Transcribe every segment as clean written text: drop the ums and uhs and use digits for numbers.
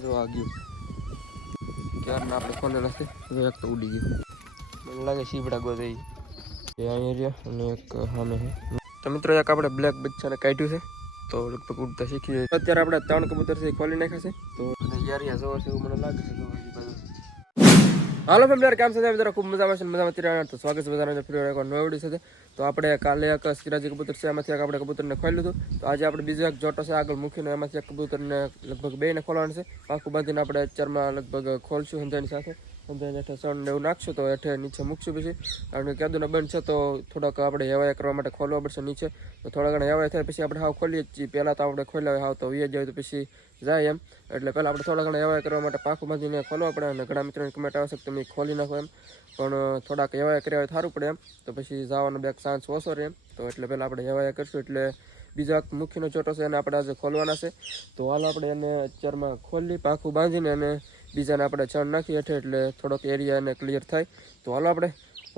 જો આ ગયું ક્યારના આપણે ખોલેલા છે જો એક તો ઉડી ગયું મને લાગે સીબડા ગોદાઈ એ અહીંયા રહ્યા અને એક સામે છે તો મિત્રો એક આપણે બ્લેક બચ્ચાને કાઢ્યું છે તો લગભગ ઉડતા શીખી જાય અત્યારે આપણે 3 કબૂતર છે ખોલી નાખ્યા છે તો યારિયા જોવા છે એવું મને લાગે છે હાલો ફેમિલી કેમ છે બધા ખૂબ મજા આવે છે મજામાં તો સ્વાગત છે બધાને ફરી એક નવો વિડીયો સાથે તો આપણે કાલે એક સિરાજી કબૂતર છે એમાંથી એક આપણે કબૂતરને ખોલી લીધું તો આજે આપણે બીજો એક જોટો છે આગળ મૂકીને એમાંથી એક કબૂતરને લગભગ 2 ને ખોલવાનું છે પાકું બાંધીને આપણે અત્યારમાં લગભગ ખોલશું સંજાની સાથે સંજાની હેઠે સણ એવું નાખશું તો હેઠે નીચે મૂકશું પછી કારણ કે કેદુના બંધ છે તો થોડાક આપણે હેવાયા કરવા માટે ખોલવા પડશે નીચે તો થોડા ઘણા હેવાય થાય પછી આપણે હાવ ખોલીએ જ છીએ પહેલાં તો આપણે ખોલ્યા હાવ તો વીએ જાય તો પછી જાય એમ એટલે પહેલાં આપણે થોડા ઘણા હેવાય કરવા માટે પાકું બાંધીને ખોલવા પડે અને ઘણા મિત્રોની કમેન્ટ આવશે કે તમે ખોલી નાખો એમ પણ થોડાક હેવાયા કર્યા હોય સારું પડે એમ તો પછી જવાનો બે ચાન્સ ઓછો રહે એમ તો એટલે પહેલાં આપણે હેવાયા કરશું એટલે બીજો એક મુખ્યનો ચોટો છે એને આપણે આજે ખોલવાના છે તો હાલ આપણે એને અત્યારમાં ખોલી પાકું બાંધીને અને બીજાને આપણે ચણ નાખી હેઠે એટલે થોડોક એરિયા એને ક્લિયર થાય તો હાલો આપણે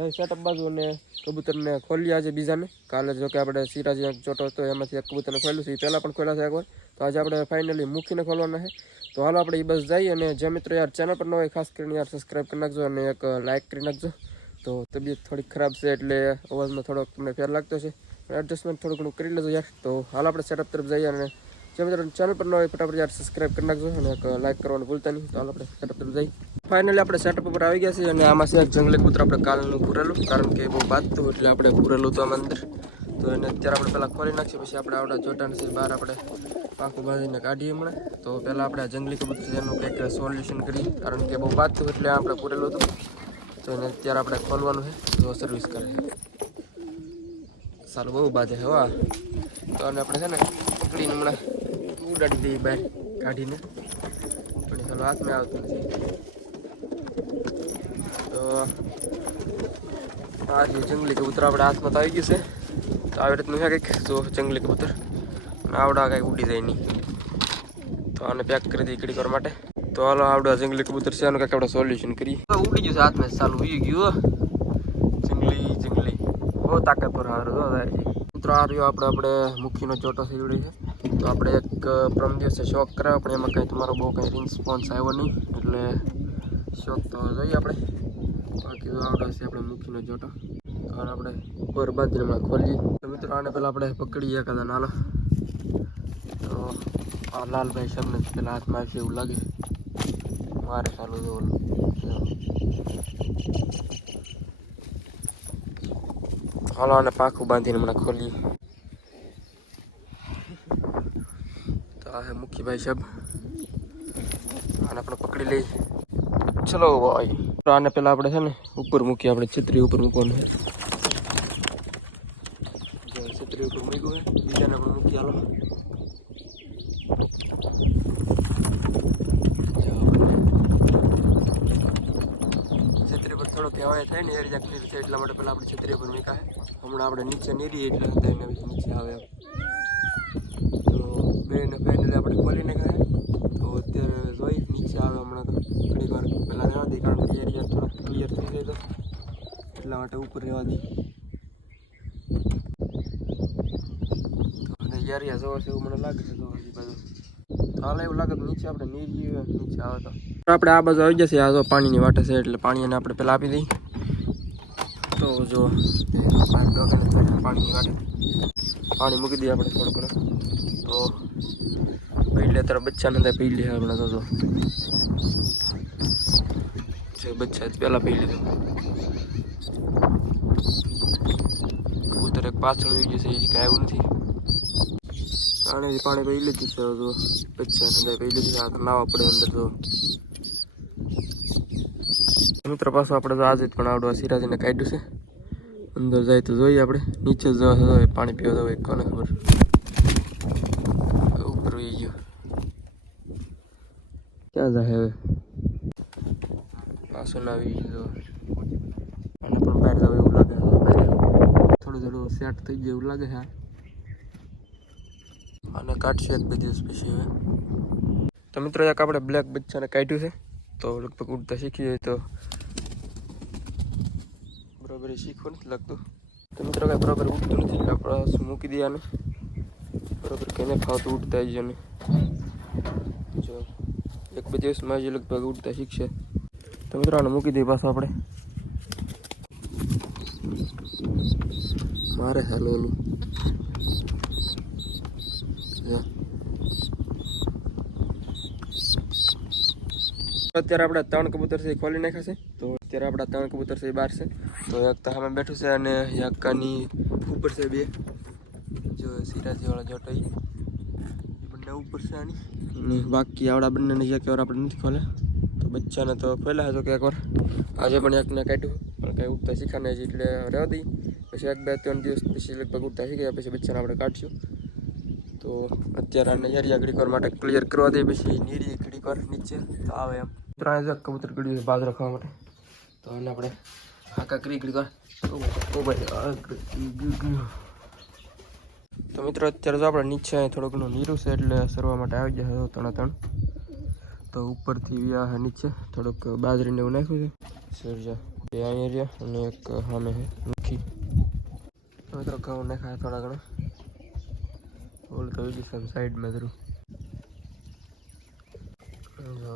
સેટઅપ બાજુ અને કબૂતરને ખોલીએ આજે બીજાને કાલે જો કે આપણે સિરાજી એક ચોટો હતો એમાંથી એક કબૂતરને ખોલ્યું છે એ પહેલાં પણ ખોલ્યા છે એકવાર તો આજે આપણે ફાઇનલી મૂકીને ખોલવાના છે તો હાલો આપણે એ બસ જઈએ અને જે મિત્રો યાર ચેનલ પર ન હોય ખાસ કરીને યાર સબસ્ક્રાઈબ કરી નાખજો અને એક લાઇક કરી નાખજો તો તબિયત થોડીક ખરાબ છે એટલે અવાજમાં થોડોક તમને ફેર લાગતો છે એડજસ્ટમેન્ટ થોડું ઘણું કરી લેજો યાર તો હાલ આપણે સેટઅપ તરફ જઈએ અને જે મિત્રો ચેનલ પર ન હોય ફટાફટ યાર સબસ્ક્રાઈબ કરી નાખજો અને એક લાઇક કરવાનું ભૂલતા નહીં તો હાલ આપણે સેટઅપ તરફ જઈએ ફાઇનલી આપણે સેટઅપ ઉપર આવી ગયા છીએ અને આમાં છે એક જંગલી કબૂતર આપણે કાલનું પૂરેલું કારણ કે બહુ બાજતું એટલે આપણે પૂરેલું તો આમાં અંદર તો એને અત્યારે આપણે પહેલાં ખોલી નાખીએ પછી આપણે આવડા જોટાને છે બહાર આપણે પાકું બાંધીને કાઢીએ હમણાં તો પહેલાં આપણે આ જંગલી કબૂતર છે એનું કંઈક સોલ્યુશન કરીએ કારણ કે બહુ બાજતું એટલે આપણે પૂરેલું હતું તો એને અત્યારે આપણે ખોલવાનું છે જો સર્વિસ કરે છે સારું બહુ બાજે છે વાહ તો આને આપણે છે ને પકડીને હમણાં ઉડાડી દઈએ બહાર કાઢીને પણ ચાલો હાથમાં આવતું નથી તો આ જે જંગલી કબૂતર આપણે હાથમાં તો આવી ગયું છે તો આવી રીતનું છે કંઈક જો જંગલી કબૂતર અને આવડા કંઈક ઉડી જાય નહીં તો આને પેક કરી દઈએ કડી કરવા માટે તો હાલો આવડા જંગલી કબૂતર છે આનું કંઈક આપણે સોલ્યુશન કરીએ તો ઉડી ગયું છે હાથમાં ચાલુ ઉડી ગયું જંગલી બહુ તાકાતવર હારું જો કબૂતર આ રહ્યો આપણે મુખીનો ચોટો થઈ ઉડી છે તો આપણે એક પ્રમ દિવસે શોક કરાવ્યો પણ એમાં કંઈ તમારો બહુ કંઈ રિસ્પોન્સ આવ્યો નહીં એટલે શોક તો જોઈએ આપણે બાકી આવડો છે આપણે મુખીનો જોટો તો આપણે ઉપર બાજુને હમણાં ખોલીએ તો મિત્રો આને પહેલાં આપણે પકડીએ એકાદા નાનો તો આ લાલભાઈ શબ્દ પેલા હાથમાં આવશે એવું લાગે મારે ચાલુ જોવું હાલો આને પાખું બાંધીને હમણાં ખોલીએ તો આ હે મુખીભાઈ સાહેબ આને આપણે પકડી લઈએ ચલો ભાઈ આને પેલા આપણે છે ને ઉપર મૂકીએ આપણે છત્રી ઉપર મૂકવાનું છે છત્રી ઉપર મૂક્યું છે બીજાને આપણે મૂકી હાલો છત્રી પર થોડોક હવાય થાય ને એરિયા ક્લિયર છે એટલા માટે પેલા આપણે છત્રી ઉપર મૂકાય હમણાં આપણે નીચે નીરીએ એટલે નીચે આવે તો બેને ફાઇનલી આપણે ખોલી નાખાય તો અત્યારે જોઈ નીચે આવે હમણાં તો ઘણી વાર પહેલાં રહેવા દઈએ કારણ કે એરિયા થોડોક ક્લિયર થઈ જાય તો એટલા માટે ઉપર રહેવા દઈએ તો અને એરિયા જોવા છે એવું મને લાગે છે જોવાની બાજુ તો હાલ એવું લાગે તો નીચે આપણે નીચે આવે તો આપણે આ બાજુ આવી જશે આ તો પાણીની વાટે છે એટલે પાણી એને આપણે પહેલાં આપી દઈએ તો જો પાણીની વાટે પાણી મૂકી દઈએ આપણે થોડું ઘણું તો પહેલે તારા બચ્ચા ને પી લે હમણાં તો જે બચ્ચા પહેલાં પી લીધું કબૂતર એક પાછળ આવી ગયું છે એ કાંઈ આવ્યું નથી પાણી પી લીધું છે તો બચ્ચા ને પી લીધું આ નાવા પડે અંદર તો મિત્ર પાછું આપણે તો આજે જ પણ આવડવા સિરાજીને કાઢ્યું છે અંદર જાય તો જોઈએ આપણે નીચે જવા પાણી પીવા જવાય કોને ખબર ઉપર વહી ગયું ક્યાં જાય હવે પાછું ના આવી ગયું અને પણ બહાર જવું એવું લાગે થોડું સેટ થઈ જાય એવું લાગે છે અને કાઢશે એક બે દિવસ પછી હવે તો મિત્રો એક આપણે બ્લેક બચ્ચાને કાઢ્યું છે તો લગભગ ઉડતા શીખી જાય તો બરાબર શીખવું નથી લાગતું તો મિત્રો કાંઈ બરાબર ઉડતું નથી એટલે આપણે શું મૂકી દઈએ આને બરાબર કંઈને ફાવતું ઉડતા આવી જાય જો એક બે દિવસમાં હજી લગભગ ઉડતા શીખશે. તો મિત્રો આને મૂકી દઈએ પાછું આપણે. મારે હાલો ઓલું અત્યારે આપણા 3 કબૂતર છે ખોલી નાખ્યા છે. તો અત્યારે આપણા 3 કબૂતર છે બહાર છે. તો એક તો સામે બેઠું છે અને યાકાની ઉપર છે બે. જો સિરાજી વાળા જોટો બંને ઉપર છે આની. અને બાકી આવડા બંનેને જે એકવાર આપણે નથી ખોલે. તો બચ્ચાને તો પહેલા હતો કે એકવાર આજે પણ એકને કાઢ્યું પણ કાંઈ ઉડતા શીખાને છે એટલે રહેવા દઈ. પછી 1-2-3 દિવસ પછી લગભગ ઉડતા શીખી ગયા પછી બચ્ચાને આપણે કાઢશું. તો અત્યારે આને હેરિયા ઘડીક વાર માટે ક્લિયર કરવા દે પછી નીરી ઘડીક વાર નીચે તો આવે એમ. ત્રણ હજાર કબૂતર કર્યું છે બાજરો ખાવા માટે. તો એને આપણે હાકા કરી ઘડીક વાર. તો મિત્રો અત્યારે તો આપણે નીચે થોડું ઘણું નીરું છે એટલે સરવા માટે આવી જાય 3. તો ઉપરથી વ્યા નીચે થોડુંક બાજરીને એવું નાખ્યું છે. સરજા એ અહીંયા રહ્યા અને એક સામે છે નખી. તો મિત્રો ઘઉં નાખ્યા થોડા ઘણા. ઓલું તો બીજું છે સાઈડમાં જરૂર.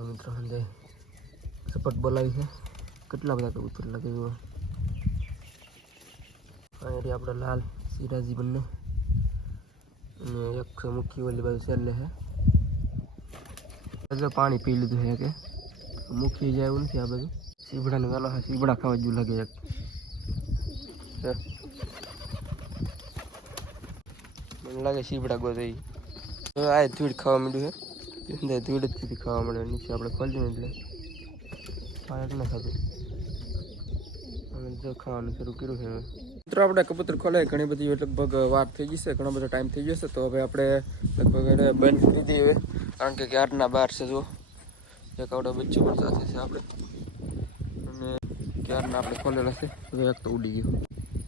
મિત્રો સમજે સપોર્ટ બોલાવી છે. કેટલા બધા કબૂતર લાગે જુઓ. અહીંયા આપણે લાલ સિરાજી બંને અને એક મૂકી ઓલી બાજુ છેલ્લે છે. પાણી પી લીધું છે કે મૂકી જાય એવું નથી. આ બધું સીબડાને વાલો છે. સીબડા ખાવા જેવું લાગે એક. મને લાગે સીબડા ગોદાઈ આ ધૂળ ખાવા માંડ્યું છે. ધૂળ જ ખાવા મળે નીચે આપણે ખોલ્યું એટલે પાણી ના ખાધું અને જો ખાવાનું શરૂ કર્યું છે. મિત્રો આપણે કબૂતર ખોલે ઘણી બધી લગભગ વાર થઈ જશે. ઘણો બધો ટાઈમ થઈ જશે. તો હવે આપણે લગભગ એને બંધ કરી દઈએ કારણ કે 11:12 છે. જો એક આવડો બચ્ચું પણ સાથે છે આપણે અને 11 આપણે ખોલેલા છે. હવે એક તો ઉડી ગયું.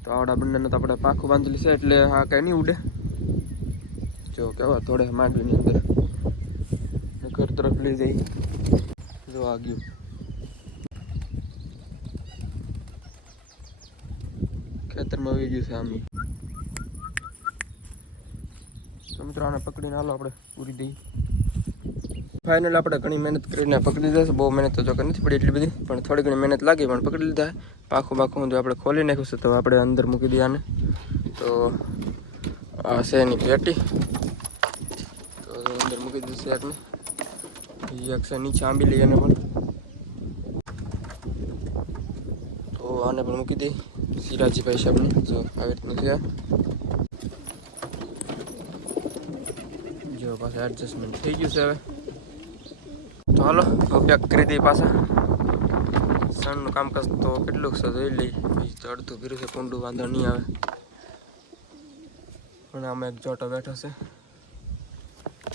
તો આવડા બંનેને તો આપણે પાખું બાંધેલી છે એટલે આ કાંઈ નહીં ઉડે. જો કેવા થોડે માંડવીની અંદર ઘર તરફ લઈ જઈ. જો આ ગયું. ખેતરમાં આવી ગયું છે આમ. તો મિત્રો આને પકડીને હાલો આપણે પૂરી દઈએ. ફાઇનલ આપણે ઘણી મહેનત કરીને પકડી લીધા છે. બહુ મહેનત તો જો કે નથી પડી એટલી બધી પણ થોડી ઘણી મહેનત લાગી પણ પકડી લીધા. પાખું જો આપણે ખોલી નાખ્યું છે તો આપણે અંદર મૂકી દઈએ આને. તો આ છે એની પેટી. તો અંદર મૂકી દીધી એકને. એક છે નીચે આંબી લઈએ એને પણ. તો આને પણ મૂકી દઈએ સિરાજીભાઈ સાહેબને. જો આવી રીતનું છે. જો પાછા એડજસ્ટમેન્ટ થઈ ગયું છે હવે. તો હાલો પેક કરી દઈએ પાછા. સણનું કામકાજ તો કેટલુંક છે જોઈ લઈ. બીજું તો અડધું કર્યું છે. કુંડું વાંધો નહીં આવે. પણ આમાં એક જોટો બેઠો છે.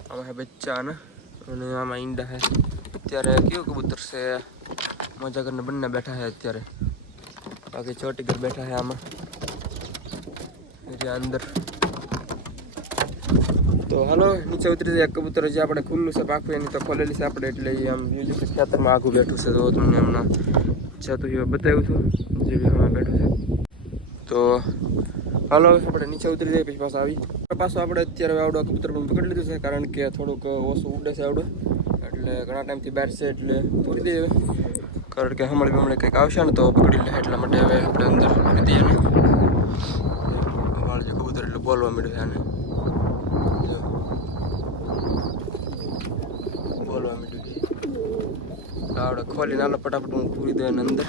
આમાં છે બચ્ચા અને આમાં ઈંડા છે. અત્યારે કેવું કબૂતર છે મજા કરીને બંને બેઠા છે અત્યારે. બાકી ચોટી ઘર બેઠા છે આમાં અંદર. તો હાલો નીચે ઉતરી જાય. કબૂતર જે આપણે ખુલ્લું છે પાખું એની તો ખોલેલી છે આપણે એટલે આમ મ્યુઝિક ખેતરમાં આઘું બેઠું છે. તો તમને હમણાં જતું બતાવ્યું હતું જે હમણાં બેઠું છે. તો હાલો આપણે નીચે ઉતરી જાય પછી પાછું આપણે અત્યારે આવડો કબૂતર પણ પકડી લીધું છે કારણ કે થોડુંક ઓછું ઉડે છે આવડો એટલે ઘણા ટાઈમથી બહાર છે એટલે તોડી દઈએ કારણ કે હમણાં કંઈક આવશે ને તો પકડી લે એટલા માટે હવે આપણે અંદર મૂકી દઈએ ને. વાળ જે કબૂતર એટલે બોલવા મળ્યું છે આને. બોલવા માંડ્યું છે. આવડે ખોલીને હાલો ફટાફટ હું પૂરી દઉં અંદર.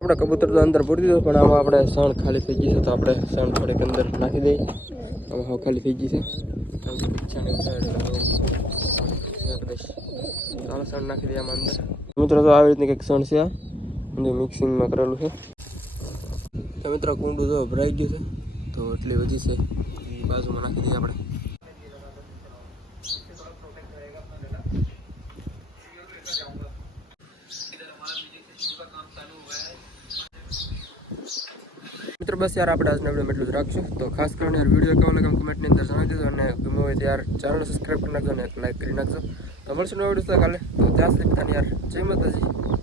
આપણે કબૂતર તો અંદર પૂરી દીધો પણ આમાં આપણે સણ ખાલી થઈ ગઈ છે તો આપણે સણ થોડીક અંદર નાખી દઈએ. આમાં હવે ખાલી થઈ ગઈ છે ચાલો સણ નાખી દઈએ આમાં અંદર. મિત્રો તો આવી રીતની કંઈક સણ છે આ મિક્સિંગમાં કરેલું છે. તો મિત્રો કુંડું તો ભરાઈ ગયું છે તો એટલી વધી છે બાજુમાં નાખી દઈએ આપણે. મિત્રો બસ યાર આપણે આજના વિડીયોમાં એટલું જ રાખશું. તો ખાસ કરીને યાર વિડીયો કેવો લાગે કમેન્ટની અંદર જણાવી દેજો, અને ગમે હોય તો યાર ચેનલ સબસ્ક્રાઈબ કરી નાખજો અને એક લાઈક કરી નાખજો. તો મળશું નવા વિડીયો કાલે. તો ત્યાં સુધી બધાને યાર જય માતાજી.